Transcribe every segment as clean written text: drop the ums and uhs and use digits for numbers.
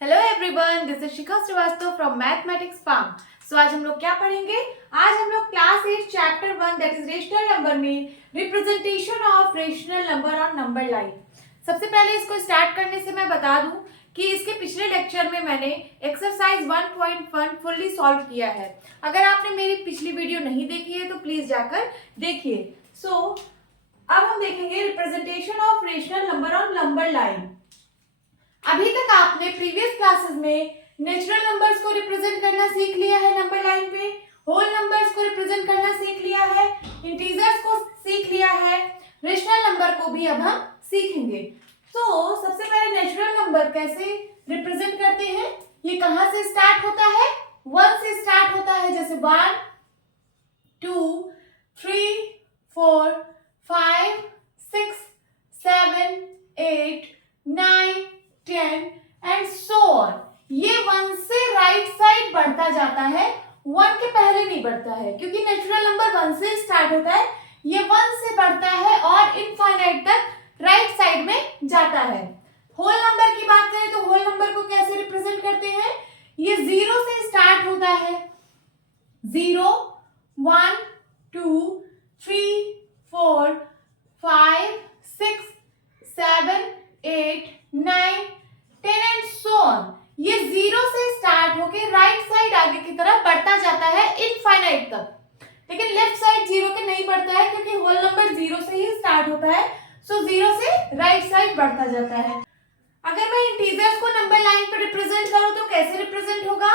Hello everyone, this is Shikha Srivastava from mathematics farm. So आज हम लोग क्या पढ़ेंगे? आज हम लोग class 8 chapter 1 that is rational number में representation of rational number on number line. सबसे पहले इसको स्टार्ट करने से मैं बता दूं कि इसके पिछले लेक्चर में मैंने एक्सरसाइज 1.1 फुल्ली सॉल्व किया है। अगर आपने मेरी पिछली वीडियो नहीं देखी है तो प्लीज जाकर देखिए। सो अब हम देखेंगे representation of rational number on number line. अभी तक आपने प्रीवियस क्लासेस में नेचुरल नंबर्स को रिप्रेजेंट करना सीख लिया है नंबर लाइन पे, होल नंबर्स को रिप्रेजेंट करना सीख लिया है, इंटीजर्स को सीख लिया है, रेशनल नंबर को भी अब हम सीखेंगे। तो सबसे पहले नेचुरल नंबर कैसे रिप्रेजेंट करते हैं? ये कहां से स्टार्ट होता है? 1 से स्टार्ट होता है, जैसे 1 2 3 4 5 6 7 8 9 10 एंड सो ऑन। ये 1 से राइट साइड बढ़ता जाता है, 1 के पहले नहीं बढ़ता है, क्योंकि नेचुरल नंबर 1 से स्टार्ट होता है। ये 1 से बढ़ता है और इनफाइनाइट तक राइट साइड में जाता है। होल नंबर की बात करें तो होल नंबर को कैसे रिप्रेजेंट करते हैं? ये 0 से स्टार्ट होता है, 0 1 2 3 4 5 6 7 8 9 10 एंड सो ऑन। ये 0 से स्टार्ट होके राइट साइड आगे की तरफ बढ़ता जाता है इनफाइनाइट तक, लेकिन लेफ्ट साइड 0 के नहीं बढ़ता है, क्योंकि होल नंबर 0 से ही स्टार्ट होता है। सो 0 से राइट साइड बढ़ता जाता है। अगर मैं इंटीजर्स को नंबर लाइन पर रिप्रेजेंट करूं तो कैसे रिप्रेजेंट होगा?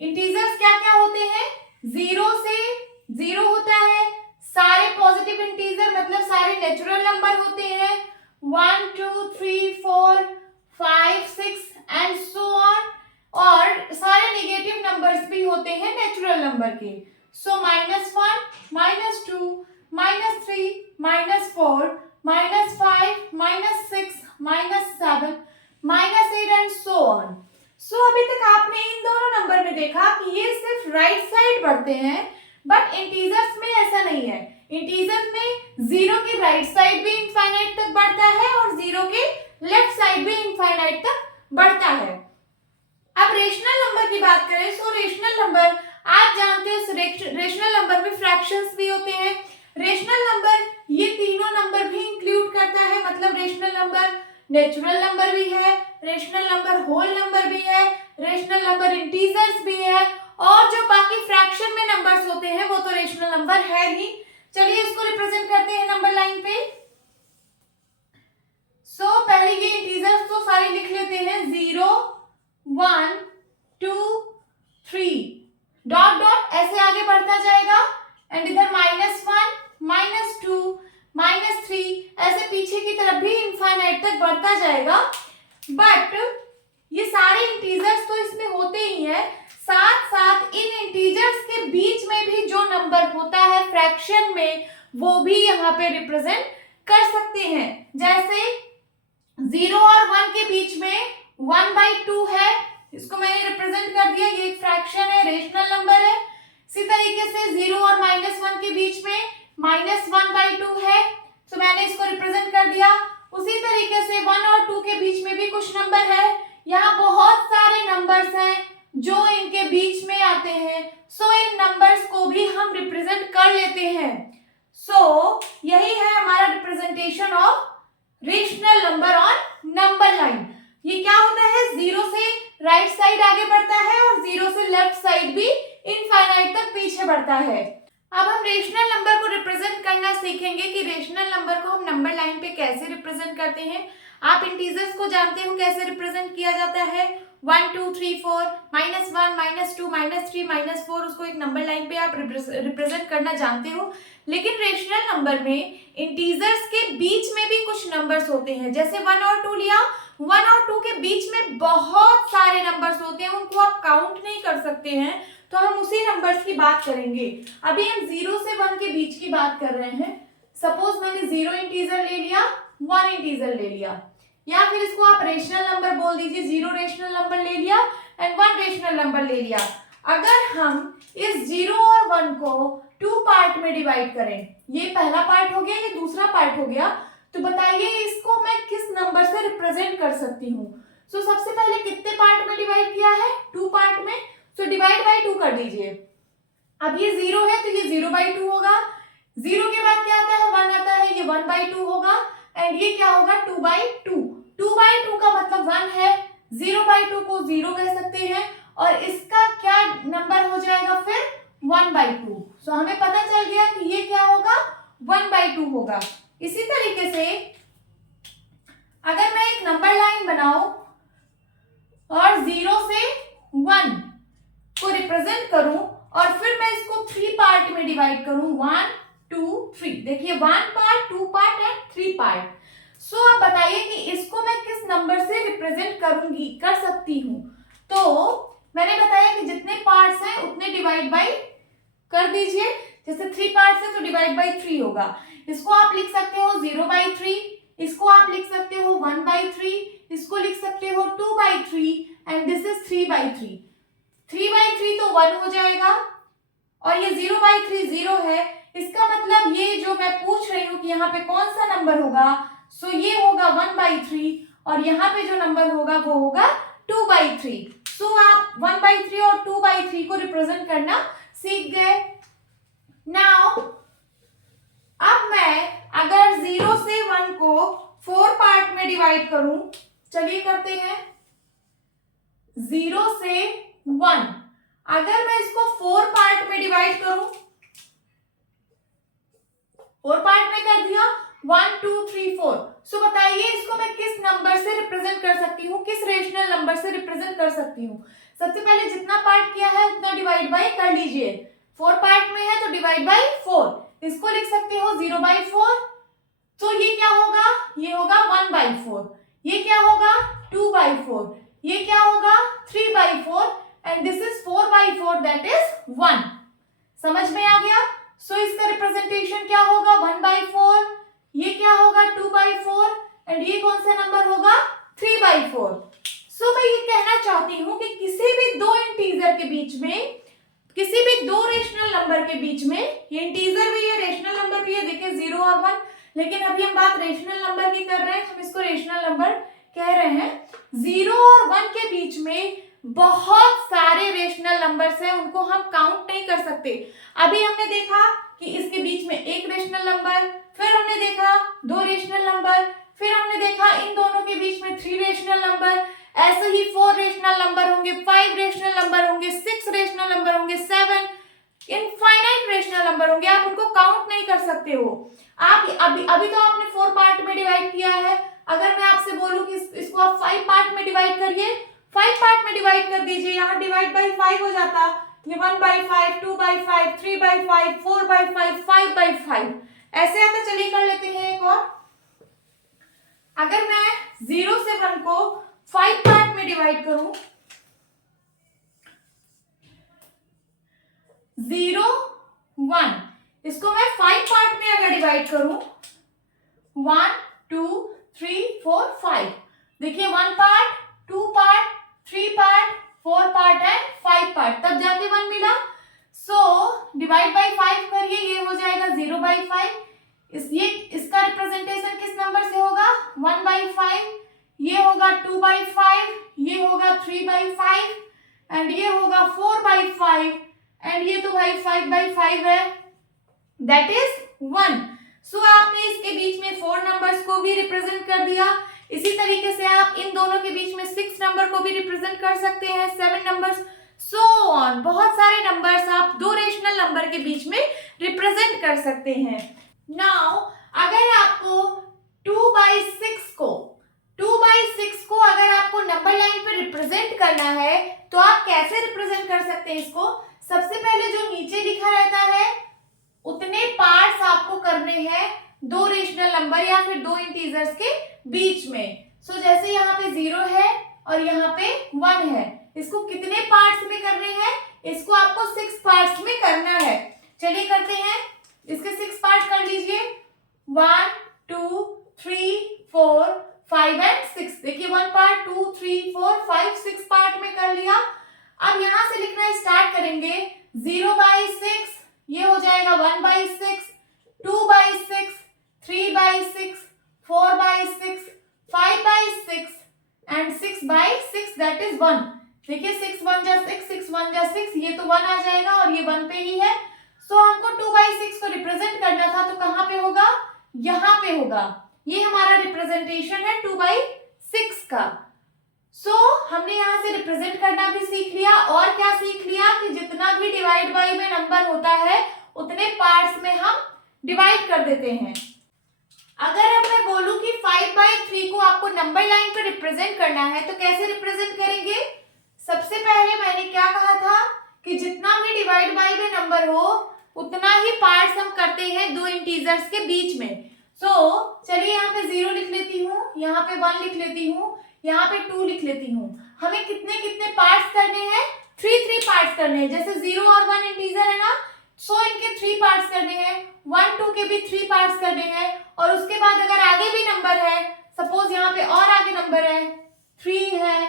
इंटीजर्स क्या क्या होते हैं? 0 से 0 होता है, सारे पॉजिटिव इंटीजर मतलब सारे नेचुरल नंबर होते हैं, 1 2 3 4 5 6 एंड सो ऑन, और सारे नेगेटिव नंबर्स भी होते हैं नेचुरल नंबर के। सो -1 -2 -3 -4 -5 -6 -7 -8 एंड सो ऑन। सो अभी तक आपने इन दोनों नंबर में देखा कि ये सिर्फ राइट साइड बढ़ते हैं, बट इंटीजर्स में ऐसा नहीं है। इंटीजर्स में 0 के राइट साइड भी इनफाइनाइट तक बढ़ता है और 0 के लेफ्ट साइड भी इनफाइनाइट तक बढ़ता है। अब रेशनल नंबर की बात करें, सो रेशनल नंबर आप जानते हो, रेशनल नंबर में फ्रैक्शंस भी होते हैं। रेशनल नंबर ये तीनों नंबर भी इंक्लूड करता है, मतलब रेशनल नंबर नेचुरल नंबर भी है, रेशनल नंबर होल नंबर भी है, रेशनल नंबर इंटीजर्स भी है, और जो बाकी फ्रैक्शन में नंबर्स होते हैं वो तो रेशनल नंबर है ही। चलिए इसको रिप्रेजेंट करते हैं नंबर लाइन पे। सो पहले ये इंटीजर्स तो सारे लिख लेते हैं, 0 1 2 3 डॉट डॉट ऐसे आगे बढ़ता जाएगा, एंड इधर -1 -2 -3 ऐसे पीछे की तरफ भी इनफाइनाइट तक बढ़ता जाएगा। बट ये सारे इंटीजर्स तो इसमें होते ही हैं, साथ साथ इन इंटीजर्स के बीच में भी जो नंबर होता है फ्रैक्शन में, वो भी यहाँ पे रिप्रेजेंट कर सकते हैं। जैसे 0 और 1 के बीच में 1/2 है, इसको मैंने रिप्रेजेंट कर दिया, ये एक फ्रैक्शन है, रेशनल नंबर है। इसी तरीके से 0 और -1 के बीच में -1/2 है, तो मैंने इसको रिप्रेजेंट कर दिया। उसी तरीके से 1 और 2 के बीच में भी कुछ नंबर है, यहाँ बहुत सारे नंबर्स हैं जो इनके बीच में आते हैं, सो इन नंबर्स को भी हम रिप्रेजेंट कर लेते हैं। सो यही है हमारा representation of rational number on number line. ये क्या होता है? 0 से राइट साइड आगे बढ़ता है और 0 से लेफ्ट साइड भी इनफाइनाइट तक पीछे बढ़ता है। अब हम रेशनल नंबर को रिप्रेजेंट करना सीखेंगे कि रेशनल नंबर को हम नंबर लाइन पे कैसे रिप्रेजेंट करते हैं। आप इंटीजर्स को जानते हो कैसे रिप्रेजेंट किया जाता है, 1 2 3 4 -1 -2 -3 -4, उसको एक नंबर लाइन पे आप रिप्रेजेंट करना जानते हो। लेकिन रेशनल नंबर में इंटीजर्स के बीच में भी कुछ नंबर्स होते हैं, जैसे 1 और 2 लिया, 1 और 2 के बीच में बहुत सारे नंबर्स होते हैं, उनको आप काउंट नहीं कर सकते हैं, तो हम उसी नंबर्स की बात करेंगे। अभी हम 0 से 1 के बीच की बात कर रहे हैं। सपोज मैंने 0 इंटीजर ले लिया, 1 इंटीजर ले लिया, या फिर इसको आप रेशनल नंबर बोल दीजिए, 0 रेशनल नंबर ले लिया एंड 1 रेशनल नंबर ले लिया। अगर हम इस 0 और 1 को 2 पार्ट में डिवाइड करें, ये पहला पार्ट हो गया, ये दूसरा पार्ट हो गया, तो बताइए इसको मैं किस नंबर से रिप्रेजेंट कर सकती हूँ। सो सबसे पहले कितने पार्ट में डिवाइड किया है? 2 पार्ट में। सो डिवाइड बाई 2 कर दीजिए। अब ये 0 है तो ये 0/2 होगा। 0 के बाद क्या आता है? 1 आता है, ये 1/2 होगा। एंड ये क्या होगा? 2/2। 2/2 का मतलब 1 है। 0/2 को 0 कह सकते हैं और इसका क्या नंबर हो जाएगा फिर? 1/2। सो हमें पता चल गया कि ये क्या होगा? 1/2 होगा। इसी तरीके से अगर मैं एक नंबर लाइन बनाऊं और 0 से 1 को रिप्रेजेंट करूं और फिर मैं इसको 3 पार्ट में डिवाइड करूं, 1 2 3। देखिए 1 पार्ट, 2 पार्ट एंड 3 पार्ट। सो आप बताइए कि इसको मैं किस नंबर से रिप्रेजेंट कर सकती हूं। तो मैंने बताया कि जितने पार्ट्स हैं उतने डिवाइड बाई कर दीजिए। जैसे 3 पार्ट्स है तो डिवाइड बाई 3 होगा। इसको आप लिख सकते हो 0/3, इसको आप लिख सकते हो 1/3, इसको लिख सकते हो 2/3 एंड दिस इज 3/3। 3/3 तो 1 हो जाएगा और ये 0/3 0 है। इसका मतलब ये जो मैं पूछ रही हूँ कि यहाँ पे कौन सा नंबर होगा, सो ये होगा 1/3 और यहाँ पे जो नंबर होगा वो होगा 2/3। सो आप 1/3 और 2/3 को रिप्रेजेंट करना सीख गए। नाउ अब मैं अगर 0 से 1 को 4 पार्ट में डिवाइड करूं, चलिए करते हैं। 0 से 1 अगर मैं इसको 4 पार्ट में डिवाइड करूं, 4 पार्ट में कर दिया, 1 2 3 4। सो बताइए इसको मैं किस नंबर से रिप्रेजेंट कर सकती हूँ, किस रेशनल नंबर से रिप्रेजेंट कर सकती हूँ। सबसे पहले जितना पार्ट किया है उतना डिवाइड बाई कर लीजिए। 4 पार्ट में है तो डिवाइड बाई 4। इसको लिख सकते हो 0/4। तो ये क्या होगा? ये होगा 1/4। ये क्या होगा? 2/4। ये क्या होगा? 3/4 and this is 4/4 that is 1। समझ में आ गया? सो इसका रिप्रेजेंटेशन क्या होगा? 1/4। ये क्या होगा? 2/4 एंड ये कौन सा नंबर होगा? 3/4। सो मैं ये कहना चाहती हूँ कि किसी भी दो इंटीजर के बीच में, किसी भी दो रेशनल नंबर के बीच में, ये इंटीजर भी है, रेशनल नंबर भी है, देखिए 0 और 1, लेकिन अभी हम बात रेशनल नंबर की कर रहे हैं, हम इसको रेशनल नंबर कह रहे हैं। 0 और 1 के बीच में बहुत सारे रेशनल नंबर्स हैं, उनको हम काउंट नहीं कर सकते। अभी हमने देखा कि इसके बीच में एक रेशनल नंबर, फिर हमने देखा 2 रेशनल नंबर, फिर हमने देखा इन दोनों के बीच में 3 रेशनल नंबर, ऐसे ही 4 रेशनल नंबर होंगे, 5 रेशनल नंबर होंगे, 6 रेशनल नंबर होंगे, 7 इनफाइनाइट रेशनल नंबर होंगे। आप उनको काउंट नहीं कर सकते हो। आप अभी तो आपने 4 पार्ट में डिवाइड किया है। अगर मैं आपसे बोलूं कि इसको आप 5 पार्ट में डिवाइड करिए, 5 पार्ट में डिवाइड कर दीजिए, यहाँ डिवाइड बाई 5 हो जाता, ये 1/5, 2/5, 3/5, 4/5, 5/5 ऐसे आता। चलिए कर लेते हैं एक और। अगर मैं 0 से 1 को 5 पार्ट में डिवाइड करूं, 0 1, इसको मैं 5 पार्ट में अगर डिवाइड करूं, 1 2 3 4 5, देखिए 1 part, 2 part, 3 part, 4 part and 5 part, तब जाके 1 मिला। सो डिवाइड बाई 5 करिए, ये हो जाएगा 0/5। इसका रिप्रेजेंटेशन किस नंबर से होगा? 1/5। ये होगा 2/5, ये होगा 3/5 एंड ये होगा 4/5 एंड ये तो भाई 5/5 है, दैट इज 1। सो आपने इसके बीच में 4 नंबर्स को भी रिप्रेजेंट कर दिया। इसी तरीके से आप इन दोनों के बीच में 6 नंबर को भी रिप्रेजेंट कर सकते हैं, 7 नंबर्स, सो ऑन। बहुत सारे नंबर्स आप दो रेशनल नंबर के बीच में रिप्रेजेंट कर सकते हैं। नाउ अगर आपको 2/6 को अगर आपको नंबर लाइन पे रिप्रेजेंट करना है तो आप कैसे रिप्रेजेंट कर सकते हैं इसको? सबसे पहले जो नीचे लिखा रहता है उतने पार्ट्स आपको करने हैं दो रेशनल नंबर या फिर दो इंटीजर्स के बीच में। सो जैसे यहाँ पे 0 है और यहाँ पे 1 है, इसको कितने पार्ट्स में करने हैं? इसको आपको 6 पार्ट्स में करना है। चलिए करते हैं, इसके 6 पार्ट कर लीजिए, 1 2 3 4 5 एंड 6। देखिए 1 पार्ट, 2 3 4 5 6 पार्ट में कर लिया। अब यहां से लिखना स्टार्ट करेंगे, 0/6 ये हो जाएगा 1/6, 2/6, 3/6, 4/6, 5/6, एंड 6/6 दैट इज 1। देखिए 6 1 जा 6, 6 1 जा 6, ये तो 1 आ जाएगा और ये 1 पे ही है। सो हमको 2/6 को रिप्रेजेंट करना था, तो कहां पे होगा, यहां पे होगा। ये हमारा रिप्रेजेंटेशन है 2/6 का। सो हमने यहां से रिप्रेजेंट करना भी सीख लिया, और क्या सीख लिया कि जितना भी डिवाइड बाई में नंबर होता है उतने पार्ट्स में हम डिवाइड कर देते हैं। अगर अब मैं बोलूं कि 5/3 को आपको नंबर लाइन पर रिप्रेजेंट करना है तो कैसे रिप्रेजेंट करेंगे। सबसे पहले मैंने क्या कहा था कि जितना भी डिवाइड बाई में नंबर हो उतना ही पार्ट्स हम करते हैं दो इंटीजर्स के बीच में। चलिए यहाँ पे 0 लिख लेती हूँ, यहाँ पे 1 लिख लेती हूँ, यहाँ पे 2 लिख लेती हूँ। हमें कितने कितने पार्ट्स करने हैं, 3 पार्ट्स करने हैं। जैसे 0 और 1 इंटीजर है ना, इनके 3 पार्ट्स करने हैं, 1 2 के भी 3 पार्ट्स करने हैं। और उसके बाद अगर आगे भी नंबर है, सपोज यहाँ पे और आगे नंबर है, 3 है,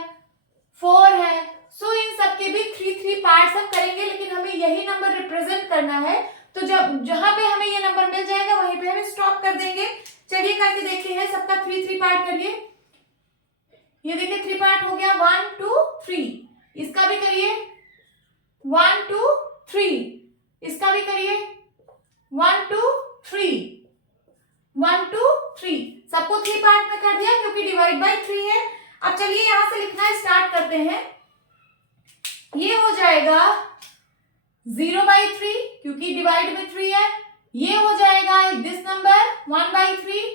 4 है, इन सब के भी 3 पार्ट्स हम करेंगे। लेकिन हमें यही नंबर रिप्रेजेंट करना है, तो जब जहां पे हमें ये नंबर मिल जाएगा वहीं पे हम स्टॉप कर देंगे। चलिए करके देखते हैं, सबका 3 पार्ट करिए। ये देखिए 3 पार्ट हो गया, 1 2 3। इसका भी करिए 1 2 3। इसका भी करिए 1 2 3 1 2 3। सबको 3 पार्ट में कर दिया क्योंकि डिवाइड बाय 3 है। अब चलिए यहां से लिखना स्टार्ट करते हैं। ये हो जाएगा 0/3 क्योंकि डिवाइड में 3 है। ये हो जाएगा this number 1/3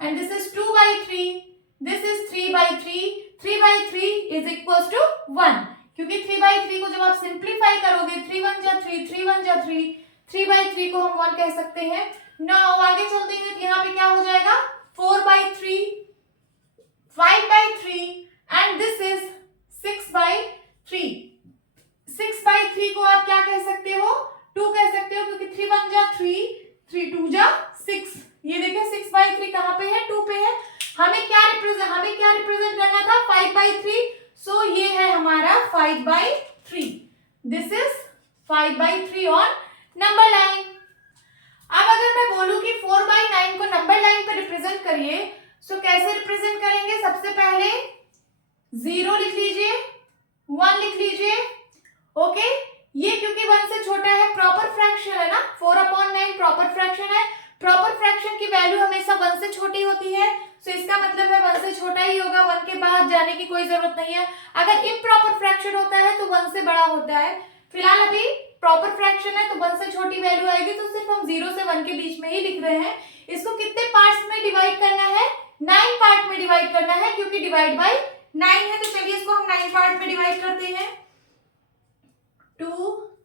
and this is 2/3, this is 3/3। 3/3 is equals to 1 क्योंकि 3/3 को जब आप सिंप्लीफाई करोगे 3 1 जा 3, 3 1 जा 3, 3/3 को हम 1 कह सकते हैं। नाउ आगे चलते हैं, यहाँ पे क्या हो जाएगा 4/3, 5/3 एंड दिस इज 6/3। 6/3 को आप क्या कह सकते हो, 2 कह सकते हो क्योंकि 3 1 जा 3, 3 2 जा 6। ये देखिए 6/3 कहां पे है, 2 पे है। हमें क्या रिप्रेजेंट करना था 5/3। सो ये है हमारा 5/3। This is 5/3 on number line. अब अगर मैं बोलूं कि 4/9 को नंबर लाइन पर रिप्रेजेंट करिए, सो कैसे रिप्रेजेंट करेंगे। सबसे पहले 0 लिख लीजिए, 1 लिख लीजिए। ओके ये क्योंकि 1 से छोटा है, प्रॉपर फ्रैक्शन है ना, 4/9 प्रॉपर फ्रैक्शन है। प्रॉपर फ्रैक्शन की वैल्यू हमेशा 1 से छोटी होती है, सो इसका मतलब है 1 से छोटा ही होगा, 1 के बाद जाने की कोई जरूरत नहीं है। अगर इम्प्रॉपर फ्रैक्शन होता है तो 1 से बड़ा होता है। फिलहाल अभी प्रॉपर फ्रैक्शन है तो 1 से छोटी वैल्यू आएगी, तो सिर्फ हम 0 से 1 के बीच में ही लिख रहे हैं। इसको कितने पार्ट्स में डिवाइड करना है, 9 पार्ट में डिवाइड करना है क्योंकि डिवाइड बाय 9 है। तो चलिए इसको हम 9 पार्ट में डिवाइड करते हैं। 2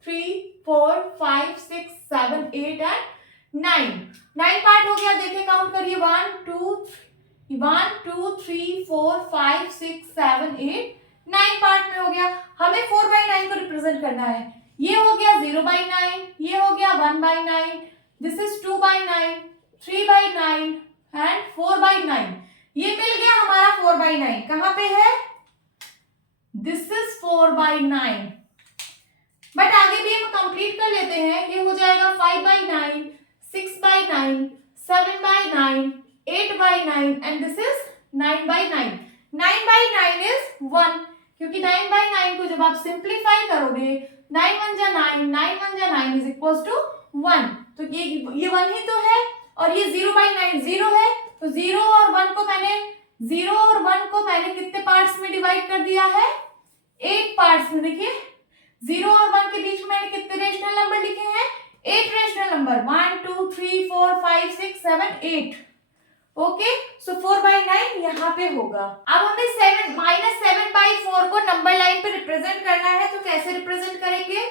3 4 5 6 7 8 एंड 9 पार्ट हो गया। देखिए काउंट करिए 1 2 3 4 5 6 7 8 9 पार्ट में हो गया। हमें 4/9 को रिप्रेजेंट करना है। ये हो गया 0/9, ये हो गया 1/9, दिस इज 2/9, 3/9 एंड 4/9। ये मिल गया हमारा 4/9। कहां पे है, दिस इज 4/9। बट आगे भी हम कंप्लीट कर लेते हैं। ये हो जाएगा 5/9, 6/9, 7/9, 8/9 एंड दिस इज 9/9। 9/9 इज 1 क्योंकि 9/9 को जब आप सिंप्लीफाई करोगे 9 1 जा 9, 9 1 जा 9 इज इक्वल्स टू 1। तो ये 1 ही तो है और ये 0/9 0 है। तो 0 और 1 को मैंने कितने पार्ट्स में डिवाइड कर दिया है, 8 पार्ट्स में। देखिए 0 और 1 के बीच में मैंने कितने रेशनल नंबर लिखे हैं, 8 रेशनल नंबर, 1 2 3 4 5 6 7 8। ओके सो 4/9 यहाँ पे होगा। अब हमें 7/4 को नंबर लाइन पे रिप्रेजेंट करना है, तो कैसे रिप्रेजेंट करेंगे।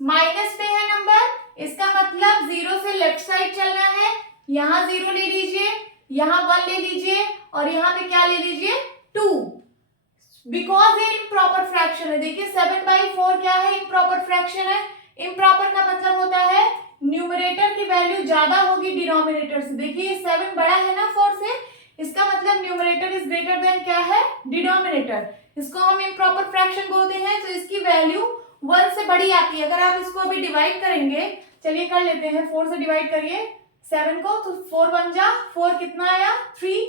माइनस पे है नंबर, इसका मतलब 0 से लेफ्ट साइड चलना है। यहाँ 0 ले लीजिए, यहाँ 1 ले लीजिए और यहाँ पे क्या ले लीजिए 2, बिकॉज ये इम्प्रॉपर फ्रैक्शन है। देखिए 7/4 क्या है, इम्प्रॉपर फ्रैक्शन है। इम्प्रॉपर का मतलब होता है न्यूमरेटर की वैल्यू ज्यादा होगी डिनोमिनेटर से। देखिए 7 बड़ा है ना 4 से, इसका मतलब न्यूमरेटर इज ग्रेटर देन क्या है, डिनोमिनेटर। इसको हम इम्प्रॉपर फ्रैक्शन बोलते हैं। तो इसकी वैल्यू 1 से बड़ी आती है। अगर आप इसको अभी डिवाइड करेंगे, चलिए कर लेते हैं, 4 से डिवाइड करिए 7 को, तो 4 1 जा 4 कितना आया 3,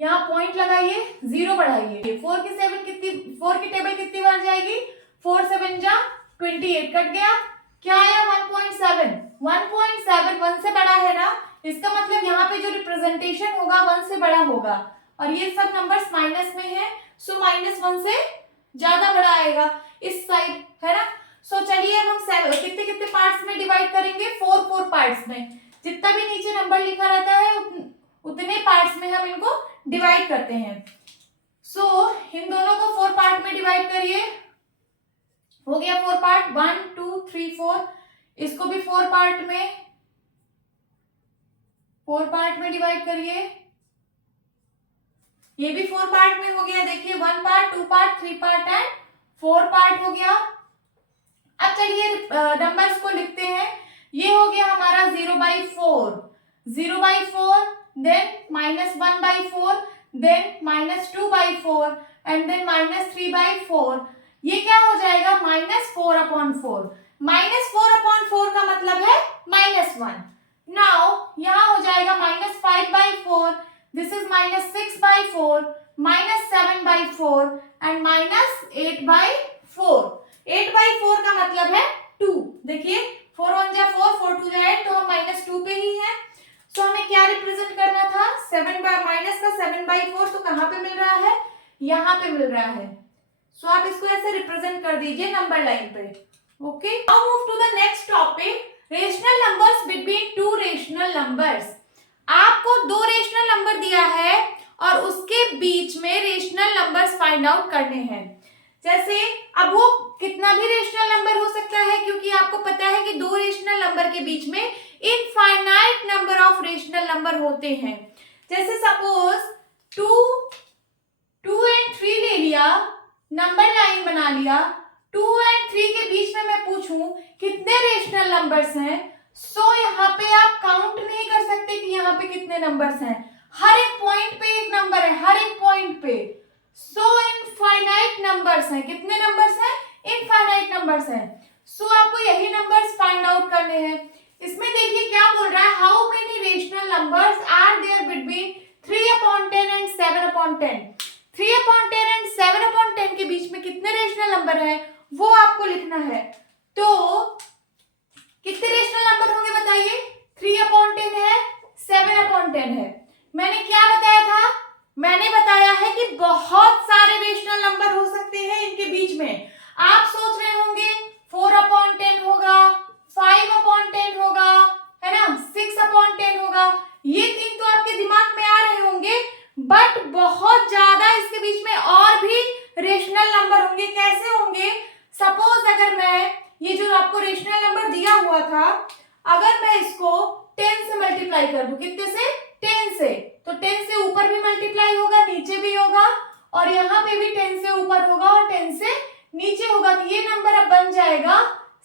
यहाँ पॉइंट लगाइए, 0 बढ़ाइए। 4 की टेबल कितनी बार जाएगी? 4 7 जा 28, कट गया, क्या आया? 1.7। 1.7 1 से बड़ा है ना, इसका मतलब यहाँ पे जो रिप्रेजेंटेशन होगा 1 से बड़ा होगा, और ये सब नंबर्स माइनस में है, सो -1 से ज्यादा बड़ा आएगा इस साइड, है ना। सो चलिए अब हम कितने कितने पार्ट्स में डिवाइड करेंगे? 4 पार्ट्स में। जितना भी नीचे नंबर लिखा रहता है उतने पार्ट्स में हम इनको डिवाइड करते हैं। सो इन दोनों को 4 पार्ट में डिवाइड करिए। हो गया 4 पार्ट, 1 2 3 4। इसको भी 4 पार्ट में डिवाइड करिए। ये भी 4 पार्ट में हो गया। देखिए 1 part, 2 part, 3 part and 4 part हो गया। अब चलिए नंबर्स को लिखते हैं। ये हो गया हमारा 0/4, 0/4, देन -1/4, देन -2/4 एंड देन -3/4। ये क्या हो जाएगा? -4/4। -4/4 का मतलब है -1। नाउ यहाँ हो जाएगा -5/4, दिस इज -6/4, -7/4 एंड -8/4। 8/4 का मतलब है 2। देखिए 4 1 जा 4, 4 2 जा 8, तो हम -2 पे ही है। सो हमें क्या रिप्रेजेंट करना था? माइनस का 7/4, तो कहाँ पे मिल रहा है? यहाँ पे मिल रहा है। सो आप इसको ऐसे रिप्रेजेंट कर दीजिए नंबर लाइन पे। Okay, now move to the next topic, rational numbers between two rational numbers. आपको 2 रेशनल नंबर दिया है और उसके बीच में रेशनल नंबर्स फाइंड आउट करने हैं। जैसे अब वो कितना भी रेशनल नंबर हो सकता है, क्योंकि आपको पता है कि 2 रेशनल नंबर के बीच में infinite number of rational number होते हैं। जैसे सपोज 2 एंड 3 ले लिया, नंबर लाइन बना लिया, 2 एंड 3 के बीच में मैं पूछूं कितने रेशनल नंबर्स हैं, सो यहाँ पे आप काउंट नहीं कर सकते कि यहाँ पे कितने नंबर्स हैं। हर एक पॉइंट पे एक नंबर है, हर एक पॉइंट पे। सो इनफाइनाइट नंबर्स हैं। कितने नंबर्स हैं? इनफाइनाइट नंबर्स हैं। सो आपको यही नंबर्स फाइंड आउट करने हैं। इसमें देखिए क्या बोल रहा है, how many rational numbers are there between 3/10 and 7/10। 3/10 and 7/10 के बीच में कितने रेशनल नंबर हैं वो आपको लिखना है। तो कितने रेशनल नंबर होंगे बताइए? 3/10 है, 7/10 है। मैंने क्या बताया था? मैंने बताया है कि बहुत सारे रेशनल नंबर हो सकते हैं इनके बीच में। आप सोच रहे होंगे 4/10 होगा, 5/10 होगा, है ना, 6/10 होगा। ये 3 तो आपके दिमाग में आ रहे होंगे, बट बहुत ज्यादा इसके बीच में और भी रेशनल नंबर होंगे। कैसे होंगे? सपोज अगर मैं ये जो आपको रेशनल नंबर दिया हुआ था, अगर मैं इसको 10 से मल्टीप्लाई कर दूं, कितने से? 10 से, तो 10 से ऊपर भी मल्टीप्लाई होगा, नीचे भी होगा, और यहाँ पे भी 10 से ऊपर होगा और 10 से नीचे होगा। तो ये नंबर अब बन जाएगा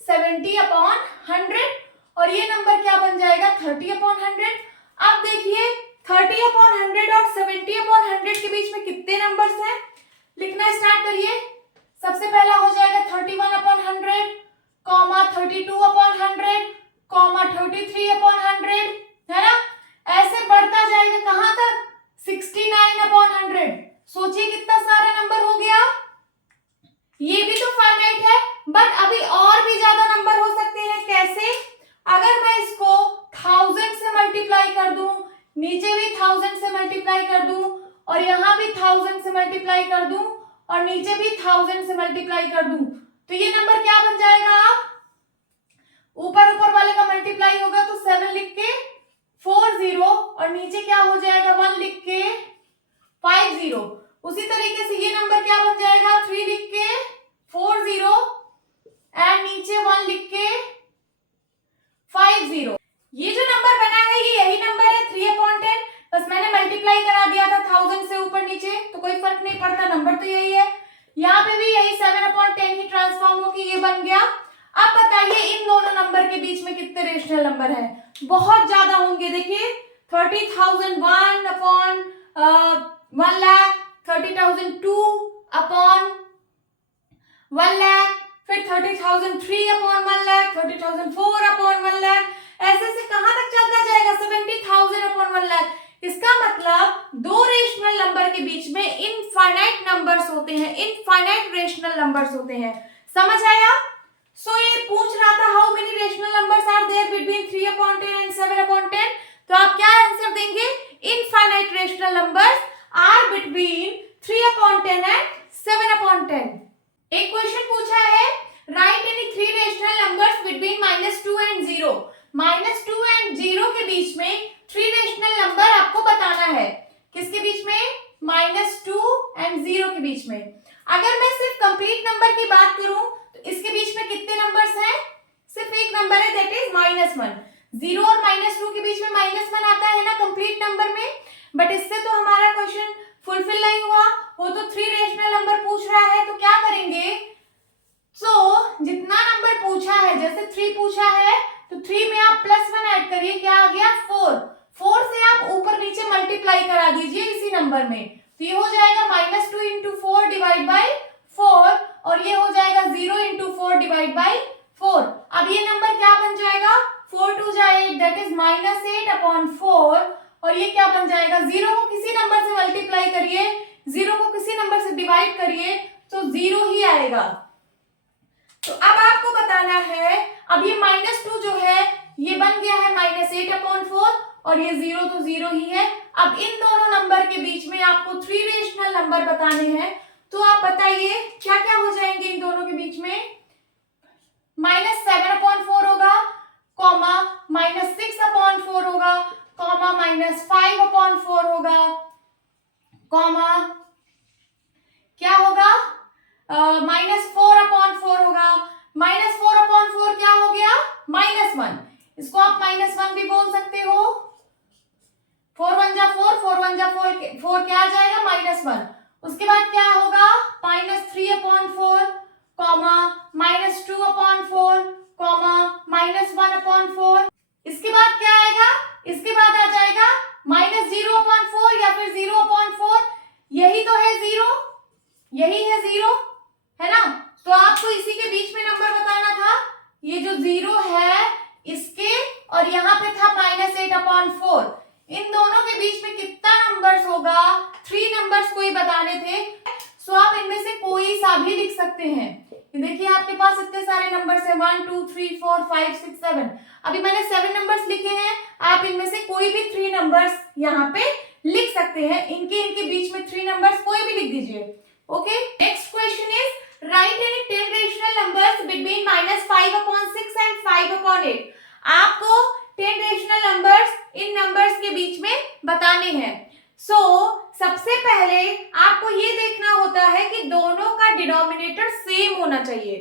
70/100, और ये नंबर क्या बन जाएगा? 30/100। अब देखिए 30/100 और 70/100 के बीच में कितने नंबर्स हैं? लिखना स्टार्ट करिए। सबसे पहला हो जाएगा 31/100, 32/100, 33/100, है ना। ऐसे बढ़ता जाएगा कहां तक? 69/100। सोचिए कितना सारा नंबर हो गया। ये भी तो फाइनाइट है, बट अभी और भी ज्यादा नंबर हो सकते हैं। कैसे? अगर मैं इसको 1000 से मल्टीप्लाई कर दूं, नीचे भी 1000 से मल्टीप्लाई कर दूं, और यहाँ भी 1000 से मल्टीप्लाई कर दूं, और नीचे भी 1000 से मल्टीप्लाई कर दूं, तो ये नंबर क्या बन जाएगा? ऊपर वाले का मल्टीप्लाई होगा तो 7 लिख के 40, और नीचे क्या हो जाएगा? 1 लिख के 50। उसी तरीके से ये नंबर क्या बन जाएगा? 3 लिख के 40 एंड नीचे 1 लिख के 50। ये जो नंबर बना है ये यही नंबर है 3/10, बस मैंने मल्टीप्लाई करा दिया था 1000 से ऊपर नीचे, तो कोई फर्क नहीं पड़ता, नंबर तो यही है। यहाँ पे भी यही 7/10 ही ट्रांसफॉर्म होकर ये बन गया। अब बताइए इन दोनों नंबर के बीच में कितने रेशनल नंबर हैं? बहुत ज्यादा होंगे। देखिए 30,000 1/1 लाख, 30,000 2/1 लाख, फिर 30,000 3/1 लाख, 30,000 4/1 लाख, ऐसे से कहां तक चलता जाएगा? 70,000/1 लाख। इसका मतलब दो रेशनल नंबर के बीच में इनफाइनाइट नंबर्स होते हैं, इनफाइनाइट रेशनल नंबर्स होते हैं। समझ आया? सो ये पूछ रहा था how many rational numbers are there between 3/10 and 7/10, तो आप क्या आंसर देंगे? Infinite rational numbers are between 3/10 and 7/10। एक क्वेश्चन पूछा है right any three rational numbers between -2 and 0। -2 and 0 के बीच में थ्री रेशनल नंबर आपको बताना है। किसके बीच में? -2 एंड 0 के बीच में। अगर मैं सिर्फ कंप्लीट नंबर की बात करूं तो इसके बीच में कितने नंबर्स हैं? सिर्फ एक नंबर है, दैट इज -1। 0 और -2 के बीच में -1 आता है ना कंप्लीट नंबर में, बट इससे तो हमारा क्वेश्चन फुलफिल नहीं हुआ। वो तो थ्री रेशनल नंबर पूछ रहा है, तो क्या करेंगे? तो जितना नंबर पूछा है, जैसे 3 पूछा है तो 3 में आप +1 ऐड करिए, क्या आ गया? 4 से आप ऊपर नीचे मल्टीप्लाई करा दीजिए इसी नंबर में, तो ये हो जाएगा -2 × 4 डिवाइड बाई 4 और ये हो जाएगा 0 × 4 डिवाइड बाई 4। अब ये नंबर क्या बन जाएगा? 4 2 जा 8, दैट इज -8/4 और ये क्या बन जाएगा? 0 को किसी नंबर से मल्टीप्लाई करिए, 0 को किसी नंबर से डिवाइड करिए तो 0 ही आएगा। तो अब आपको बताना है, अब ये -2 जो है ये बन गया है -8/4 और ये 0 तो 0 ही है। अब इन दोनों नंबर के बीच में आपको थ्री रेशनल नंबर बताने हैं, तो आप बताइए क्या क्या हो जाएंगे इन दोनों के बीच में? -7/4 होगा, कॉमा -6/4 होगा, कॉमा -5/4 होगा, कॉमा क्या होगा? -4/4 होगा। -4/4 क्या हो गया? -1। इसको आप -1 भी बोल सकते हो। 4 1 जा 4, 4 1 जा 4 क्या आ जाएगा? -1। उसके बाद क्या होगा? -3/4, कॉमा -2/4, कॉमा -1/4। इसके बाद क्या आएगा? इसके बाद आ जाएगा -0/4 या फिर 0/4। यही तो है 0, यही है 0, है ना? तो आपको इसी के बीच में नंबर बताना था। ये जो 0 है इसके और यहाँ पे था -8/4, इन दोनों के बीच में कितना नंबर्स होगा? 3 नंबर्स कोई बताने थे, सो आप इनमें से कोई सा भी लिख सकते हैं। देखिए आपके पास इतने सारे नंबर्स हैं, 1 2 3 4 5 6 7। अभी मैंने 7 नंबर्स लिखे हैं, आप इनमें से कोई भी 3 नंबर्स यहाँ पे लिख सकते हैं। इनके बीच में 3 नंबर्स कोई भी लिख दीजिए। Okay, next question is right any 10 rational numbers between -5/6 and 5/8। आपको 10 रेशनल नंबर्स इन नंबर्स के बीच में बताने हैं। सबसे पहले आपको ये देखना होता है कि दोनों का डिनोमिनेटर सेम होना चाहिए।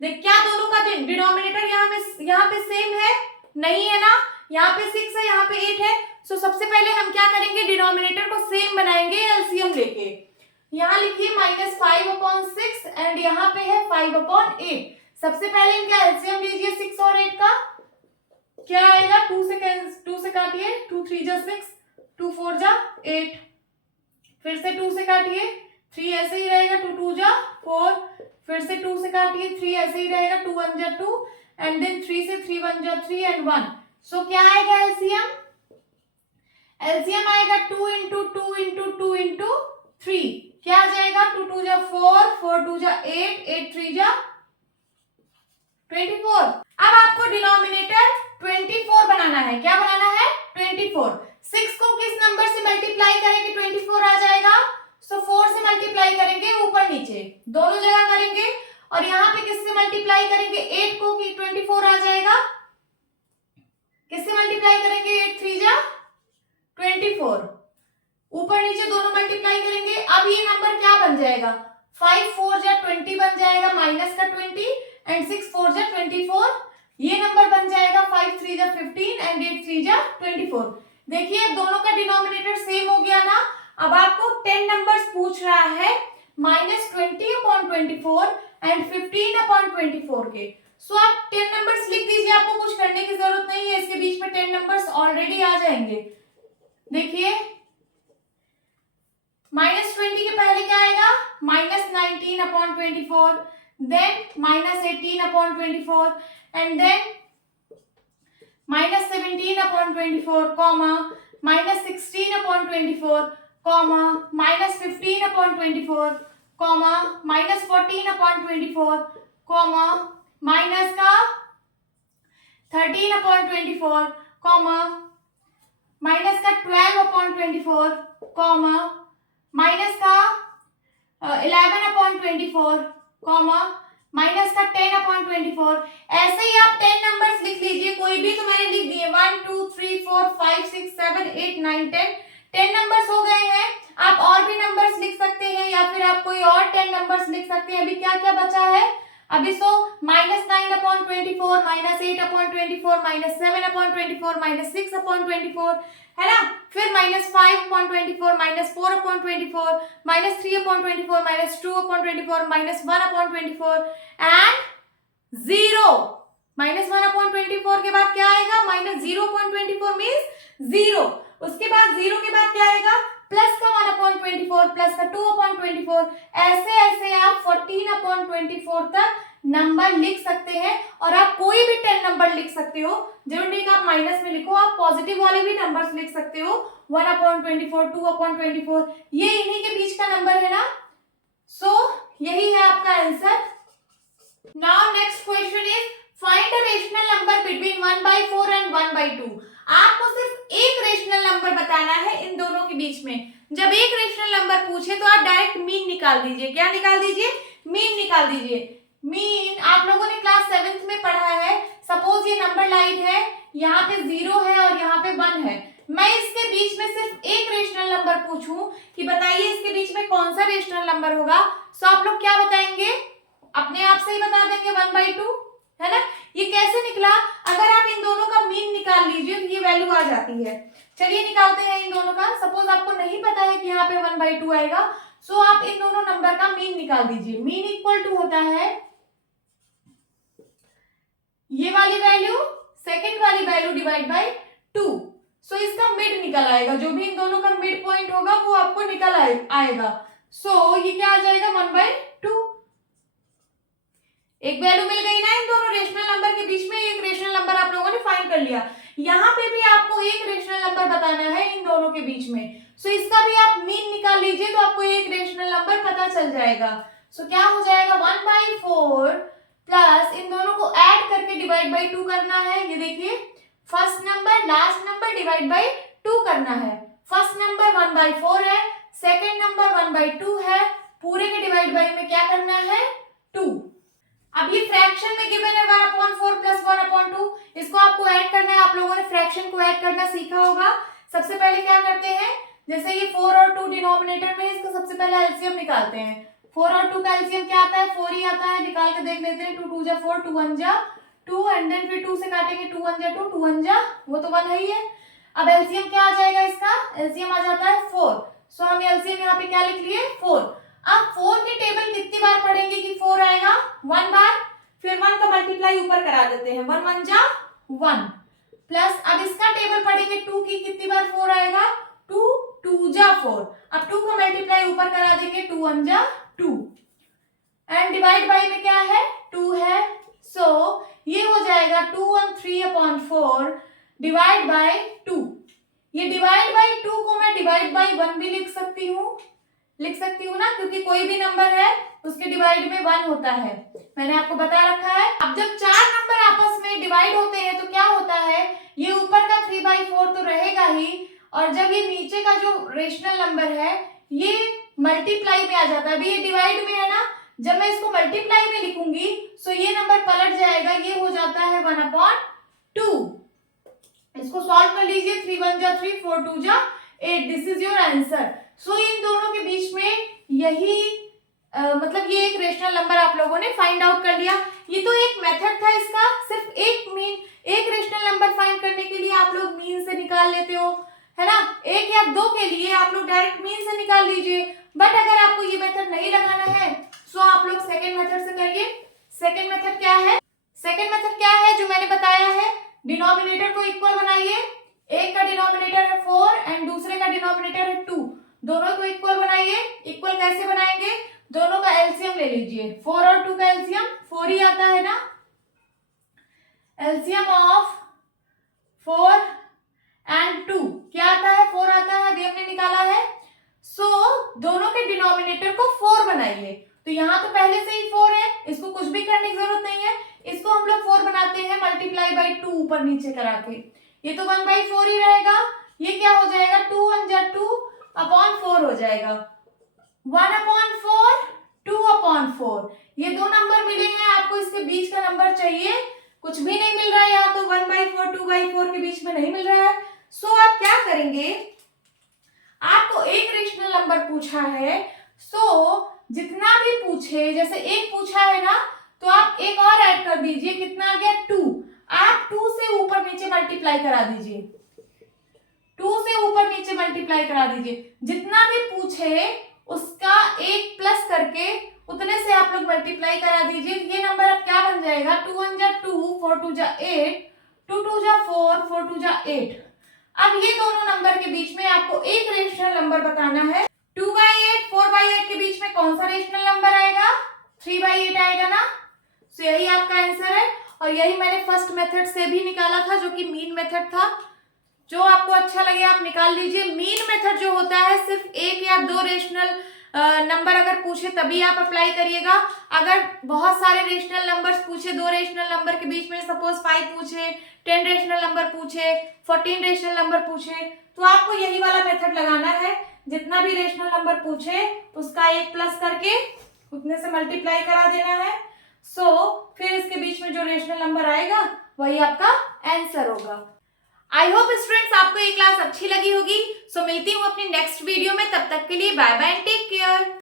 देख, क्या दोनों का डिनोमिनेटर यहाँ पे सेम है? नहीं है ना। यहाँ पे 6 है, यहाँ पे 8 है। सबसे पहले हम क्या करेंगे? डिनोमिनेटर को सेम बनाएंगे एलसीएम लेके। यहाँ लिखिए -5/6 एंड यहाँ पे है 5/8। सबसे पहले इनका एलसीएम लीजिए 6 और 8 का, क्या आएगा? 2 से काटिए, 2 3 जा 6, 2 4 जा 8, फिर से 2 से काटिए, 3 ऐसे ही रहेगा, 2 2 जा 4, फिर से 2 से काटिए, 3 ऐसे ही रहेगा, 2 1 जा 2 एंड देन 3 से 3 1 जा 3 एंड 1। सो क्या आएगा एलसीएम? एलसीएम आएगा 2 × 2 × 2 × 3, क्या आ जाएगा? 2 2 जा 4, 4 2 जा 8, 8 3 जा 24। अब आपको डिनोमिनेटर 24 बनाना है। क्या बनाना है? 24। 6 को किस नंबर से मल्टीप्लाई करेंगे 24 आ जाएगा? 4 से मल्टीप्लाई करेंगे ऊपर नीचे दोनों जगह करेंगे, और यहाँ पे किससे मल्टीप्लाई करेंगे? 8 को कि 24 आ जाएगा। किससे मल्टीप्लाई करेंगे? 8 3 जा 24, ऊपर नीचे दोनों मल्टीप्लाई करेंगे। अब ये नंबर क्या बन जाएगा? 5 4 जा 20 बन जाएगा, माइनस का 20 एंड 6 4 जा 24। ये नंबर बन जाएगा 5 3 जा 15 एंड 8 3 जा 24। देखिए दोनों का डिनोमिनेटर सेम हो गया ना। अब आपको 10 नंबर्स पूछ रहा है -20/24 एंड 15/24 के। आप 10 नंबर्स लिख दीजिए, आपको कुछ करने की जरूरत नहीं है, इसके बीच में 10 नंबर्स ऑलरेडी आ जाएंगे। देखिए -20 के पहले क्या आएगा? -19/24, then -18/24 and then -17/24, comma minus 16/24, comma minus 15/24, comma minus 14/24, comma minus का 13/24, कॉमा माइनस का 12/24, कॉमा माइनस का 11/24, कॉमा माइनस का 10/24। ऐसे ही आप 10 नंबर्स लिख लीजिए, कोई भी तो मैंने लिख दिए 1 2 3 4 5 6 7 8 9 10 नंबर्स हो गए हैं। आप और भी नंबर्स लिख सकते हैं या फिर आप कोई और 10 नंबर्स लिख सकते हैं। अभी क्या क्या बचा है, अभी so minus 9/24, minus 8/24, minus 7/24, minus 6/24 है ना, फिर minus 5/24, minus 4/24, minus 3/24, minus 2/24, minus 1/24 and 0। Minus 1/24 के बाद क्या आएगा, माइनस 0/24 मीन्स 0। उसके बाद 0 के बाद क्या आएगा, प्लस का 1/24, प्लस का 2/24। ऐसे ऐसे आप 14/24 तक नंबर लिख सकते हैं। और आप कोई भी 10 नंबर लिख सकते हो, जरूरी नहीं कि आप माइनस में लिखो, आप पॉजिटिव वाले भी नंबर्स लिख सकते हो। 1/24, 2/24, ये इन्हीं के बीच का नंबर है ना। सो यही है आपका answer. Now next question is find a rational number between 1/4 and 1/2। आपको सिर्फ एक रेशनल नंबर बताना है इन दोनों के बीच में। जब एक रेशनल नंबर पूछे तो आप डायरेक्ट मीन निकाल दीजिए। क्या निकाल दीजिए, मीन निकाल दीजिए। मीन आप लोगों ने क्लास 7th में पढ़ा है। सपोज ये नंबर लाइन है, यहाँ पे 0 है और यहाँ पे 1 है। मैं इसके बीच में सिर्फ एक रेशनल नंबर पूछूं कि बताइए इसके बीच में कौन सा रेशनल नंबर होगा, सो आप लोग क्या बताएंगे, अपने आप से ही बता देंगे 1/2, है ना। ये कैसे निकला, अगर आप इन दोनों का मीन निकाल लीजिए तो ये वैल्यू आ जाती है। चलिए निकालते हैं इन दोनों का। सपोज आपको नहीं पता है कि यहाँ पे 1/2 आएगा, सो आप इन दोनों नंबर का मीन निकाल दीजिए। मीन इक्वल टू होता है ये वाली वैल्यू, सेकेंड वाली वैल्यू डिवाइड बाय 2। सो इसका मिड निकल आएगा, जो भी इन दोनों का मिड पॉइंट होगा वो आपको निकल आएगा। सो ये क्या आ जाएगा, 1/2। एक वैल्यू मिल गई ना इन दोनों रेशनल नंबर के बीच में, एक रेशनल नंबर आप लोगों ने फाइंड कर लिया। यहाँ पे भी आपको एक रेशनल नंबर बताना है इन दोनों के बीच में। सो इसका भी आप मीन निकाल लीजिए तो आपको एक रेशनल नंबर पता चल जाएगा। सो क्या हो जाएगा, 1/4 प्लस इन दोनों को ऐड करके डिवाइड बाई 2 करना है। ये देखिए first number last number divide by 2 करना है। फर्स्ट नंबर 1/4 है, सेकेंड नंबर 1/2 है, पूरे के डिवाइड बाई में क्या करना है, 2। अब ये फ्रैक्शन में गिवन है 1/4 प्लस 1/2, इसको आपको ऐड करना है। आप लोगों ने फ्रैक्शन को ऐड करना सीखा होगा। सबसे पहले क्या करते हैं, जैसे ये 4 और 2 डिनोमिनेटर में, इसका सबसे पहले एलसीएम निकालते हैं। 4 और 2 का एलसीएम क्या आता है, 4 ही आता है। निकाल के देख लेते हैं, 2 2 जा 4, 2 1 जा 2 एंड देन फिर 2 से काटेंगे, 2 1 जा 2, 2 1 जा वो तो 1 है ही है। अब एलसीएम क्या आ जाएगा, इसका एलसीएम आ जाता है 4। सो हम एलसीएम यहाँ पे क्या लिख लिए, 4। अब 4 की टेबल कितनी बार पढ़ेंगे कि 4 आएगा, 1 बार। फिर 1 का मल्टीप्लाई ऊपर करा देते हैं, 1 1 जा 1 प्लस अब इसका टेबल पढ़ेंगे 2 की कितनी बार 4 आएगा, 2 2 जा 4। अब 2 का मल्टीप्लाई ऊपर करा देंगे, 2 1 जा 2 एंड डिवाइड बाई में क्या है, 2 है। सो ये हो जाएगा 213/4 डिवाइड बाई 2। ये डिवाइड बाई 2 को मैं डिवाइड बाई 1 भी लिख सकती हूँ ना, क्योंकि कोई भी नंबर है उसके डिवाइड में 1 होता है, मैंने आपको बता रखा है। अब जब 4 नंबर आपस में डिवाइड होते हैं तो क्या होता है, ये ऊपर का 3/4 तो रहेगा ही, और जब ये नीचे का जो रेशनल नंबर है ये मल्टीप्लाई में आ जाता है। अभी ये डिवाइड में है ना, जब मैं इसको मल्टीप्लाई में लिखूंगी सो ये नंबर पलट जाएगा, ये हो जाता है 1/2। इसको सॉल्व कर लीजिए, 3 1 जा 3, 4 2 जा 8, दिस इज योर आंसर। सो इन दोनों के बीच में यही मतलब ये एक रेशनल नंबर आप लोगों ने फाइंड आउट कर लिया। ये तो एक मेथड था इसका, सिर्फ एक रेशनल नंबर फाइंड करने के लिए आप लोग मीन से निकाल लेते हो, है ना। 1 या 2 के लिए आप लोग डायरेक्ट मीन से निकाल लीजिए। बट अगर आपको ये मेथड नहीं लगाना है सो आप लोग सेकेंड मेथड से करिए। सेकेंड मेथड क्या है, सेकेंड मेथड क्या है जो मैंने बताया है, डिनोमिनेटर को इक्वल बनाइए। एक का डिनोमिनेटर है 4 एंड दूसरे का डिनोमिनेटर है 2, दोनों को इक्वल बनाइए। इक्वल कैसे बनाएंगे, दोनों का एलसीएम ले लीजिए। 4 और 2 का एलसीएम 4 ही आता है ना। एलसीएम ऑफ 4 एंड 2 क्या आता है, 4 आता है, अभी हमने निकाला है। दोनों के डिनोमिनेटर को 4 बनाइए। तो यहाँ तो पहले से ही 4 है, इसको कुछ भी करने की जरूरत नहीं है। इसको हम लोग 4 बनाते हैं मल्टीप्लाई बाई 2 ऊपर नीचे करा के, ये तो 1/4 ही रहेगा। ये क्या हो जाएगा, 2 1 जा 2 अपॉन 4 हो जाएगा, 1/4 2/4। ये दो नंबर मिले हैं आपको, इसके बीच का नंबर चाहिए, कुछ भी नहीं मिल रहा है यहाँ तो 1/4 2/4 के बीच में नहीं मिल रहा है। आप क्या करेंगे, आपको एक रेशनल नंबर पूछा है, जितना भी पूछे, जैसे एक पूछा है ना, तो आप एक और ऐड कर दीजिए, कितना आ गया 2, आप 2 से ऊपर नीचे मल्टीप्लाई करा दीजिए, 2 से ऊपर नीचे मल्टीप्लाई करा दीजिए, जितना भी पूछे उसका एक प्लस करके उतने से आप लोग मल्टीप्लाई करा दीजिए। ये नंबर अब क्या बन जाएगा, 2 1 जा 2 4 2 जा 8 2 2 जा 4 4 2 जा 8। अब ये दोनों नंबर के बीच में आपको एक रेशनल नंबर बताना है। 2/8 4/8 के बीच में कौन सा रेशनल नंबर आएगा, 3/8 आएगा ना। यही आपका आंसर है, और यही मैंने फर्स्ट मेथड से भी निकाला था, जो कि मीन मेथड था। जो आपको अच्छा लगे आप निकाल लीजिए। मीन मेथड जो होता है सिर्फ एक या दो रेशनल नंबर अगर पूछे तभी आप अप्लाई करिएगा। अगर बहुत सारे रेशनल नंबर्स पूछे, 2 रेशनल नंबर के बीच में सपोज 5 पूछे, 10 रेशनल नंबर पूछे, 14 रेशनल नंबर पूछे, तो आपको यही वाला मेथड लगाना है। जितना भी रेशनल नंबर पूछे उसका एक प्लस करके उतने से मल्टीप्लाई करा देना है। फिर इसके बीच में जो रेशनल नंबर आएगा वही आपका आंसर होगा। आई होप स्टूडेंट्स आपको ये क्लास अच्छी लगी होगी। मिलती हूँ अपनी नेक्स्ट वीडियो में, तब तक के लिए bye bye and take care.